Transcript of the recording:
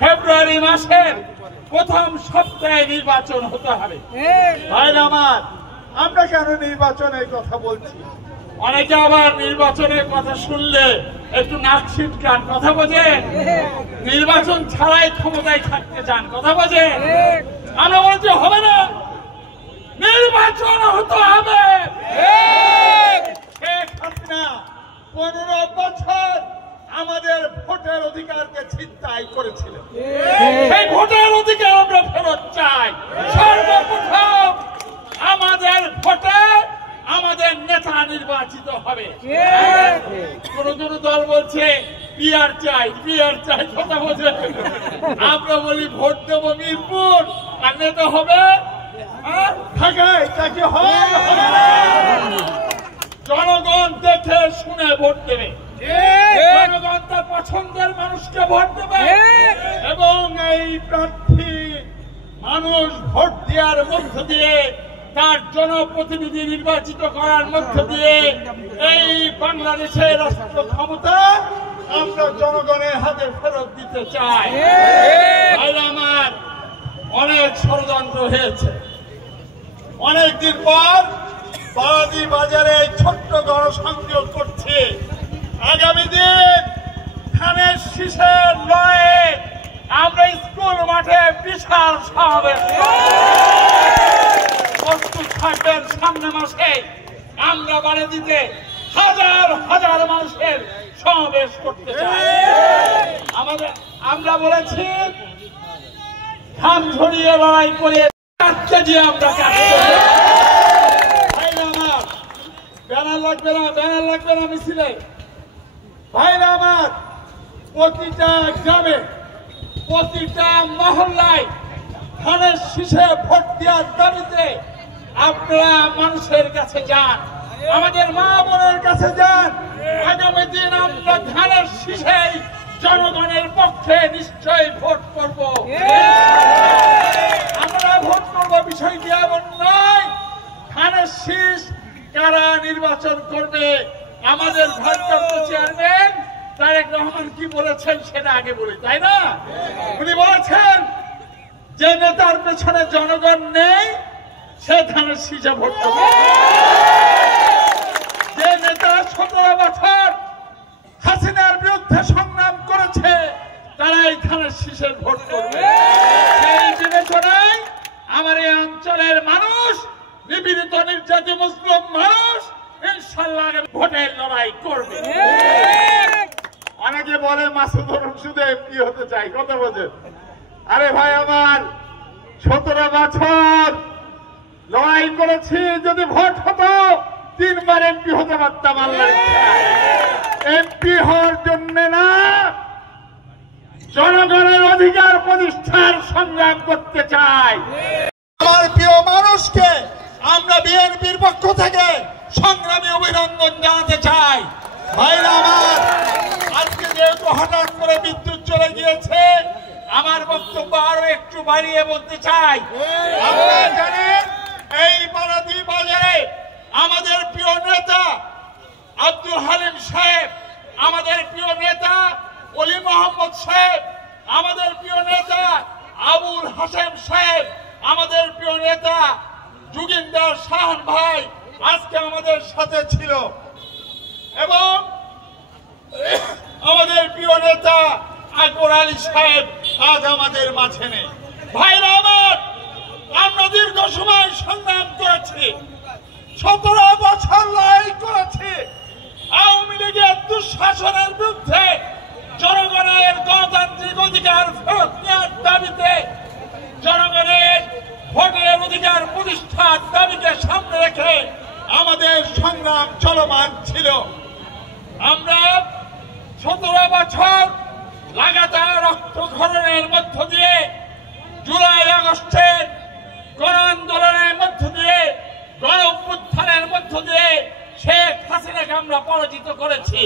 ফেব্রুয়ারি মাসের প্রথম সপ্তাহে নির্বাচন হতে হবে। ভাইরা আমার, আমরা কেন নির্বাচনের কথা বলছি? অনেকে আবার নির্বাচনের কথা শুনলে একটু নাক ছিটকান, কথা বোঝেন? নির্বাচন ছাড়াই ক্ষমতায় থাকতে চান, কথা বোঝেন? আমরা বলছি হবে না, নির্বাচন হতে হবে। শেখ হাসিনা 15 বছর আমাদের ভোটের অধিকারকে ছিনতাই করেছিল। সেই ভোটের অধিকার আমরা ফেরত চাই। সর্বপ্রথম আমাদের ভোটে আমাদের নেতা নির্বাচিত হবে। কোন কোন দল বলছে পিআর চাই, পিআর চাই, কথা বলছে। আমরা বলি ভোট দেবো মিরপুর, আর নেতা হবে ঢাকায়। তাকে জনগণ দেখে শুনে ভোট দেবে, জনগণ তার পছন্দের মানুষকে ভোট দেবে, এবং এই প্রার্থী মানুষ ভোট দেওয়ার মধ্য দিয়ে, তার জনপ্রতিনিধি নির্বাচিত করার মধ্য দিয়ে এই বাংলাদেশের রাষ্ট্র ক্ষমতা আমরা জনগণের হাতে ফেরত দিতে চাই। আমার অনেক ষড়যন্ত্র হয়েছে। অনেকদিন পর বারাদি বাজারে ছোট্ট গণসংযোগ করছে। আগামী দিন ধানের শীষের লয়ে আমরা স্কুল মাঠে বিশাল সমাবেশ প্রস্তুত থাকবেন। সামনে মাসে আমরা বারাদিতে হাজার হাজার মানুষের সমাবেশ করতে চাই। আমরা বলেছি ঘাম ঝরিয়ে লড়াই করে কাটতে আমরা ব্যানার লাগবে না, ব্যানার লাগবে না মিছিলে। ভাইরা আমার, প্রতিটা গ্রামে প্রতিটা মহল্লায় ধানের শীষে ভোট দেওয়ার দাবিতে আপনারা মানুষের কাছে যান, আমাদের মা বোনের কাছে যান। আগামী দিন আমরা ধানের শীষে জনগণের পক্ষে নিশ্চয়ই ভোট করব। আমরা ভোট করব, বিষয়টি এমন নয় ধানের শীষ কারা নির্বাচন করবে। আমাদের ভারপ্রাপ্ত চেয়ারম্যান তারেক রহমান কি বলেছেন সেটা আগে বলি, তাই না? উনি বলেছেন যে নেতার পেছনে জনগণ নেই সে ধানের শীষে ভোট করবে। যে নেতা 17 বছর হাসিনার বিরুদ্ধে সংগ্রাম করেছে তারা এই ধানের শীষে ভোট করবে। সেই বিবেচনায় আমার এই অঞ্চলের মানুষ, নিপীড়িত নির্যাতিত মুসলিম মানুষ ইনশাআল্লাহ ভোটের লড়াই করবে। অনেকে বলে মাসুদুর শুধু এমপি হতে চাই, কথা বোঝেন? আরে ভাই আমার, 17 বছর লড়াই করেছি, যদি ভোট হতো 3 বার এমপি হতে পারতাম। আল্লাহর ইচ্ছায় এমপি হওয়ার জন্য না, জনগণের অধিকার প্রতিষ্ঠার সংগ্রাম করতে চাই। আমার প্রিয় মানুষকে আমরা বিএনপির পক্ষ থেকে সংগ্রামী অভিনন্দন জানাতে চাই। ভাইরা আমার, আজকে যেহেতু হঠাৎ করে বিদ্যুৎ চলে গিয়েছে, আমার বক্তব্য আরো একটু বাড়িয়ে বলতে চাই। আপনারা জানেন এই বারাদি বাজারে আমাদের প্রিয় নেতা আব্দুল হালিম সাহেব, আমাদের প্রিয় নেতা অলি মোহাম্মদ সাহেব, আমাদের প্রিয় নেতা আবুল হাসেম সাহেব, আমাদের প্রিয় নেতা যোগিন্দর শাহন ভাই আজকে আমাদের সাথে ছিল, এবং আমাদের প্রিয় নেতা আকবর আলী সাহেব আজ আমাদের মাঝে নেই। ভাইরা আমার, আমরা দীর্ঘ সময় সংগ্রাম করেছি, 17 বছর লড়াই করেছি। আওয়ামী লীগের দুঃশাসনের বিরুদ্ধে জনগণের গণতান্ত্রিক অধিকার ফেরত নেওয়ার দাবিতে, জনগণের ভোটের অধিকার প্রতিষ্ঠার দাবিকে সামনে রেখে আমাদের সংগ্রাম চলমান ছিল। আমরা 17 বছর লাগাতার রক্তক্ষরণের মধ্য দিয়ে, জুলাই আগস্টের গণ আন্দোলনের মধ্য দিয়ে, গণ অভ্যুত্থানের মধ্য দিয়ে শেখ হাসিনাকে আমরা পরাজিত করেছি।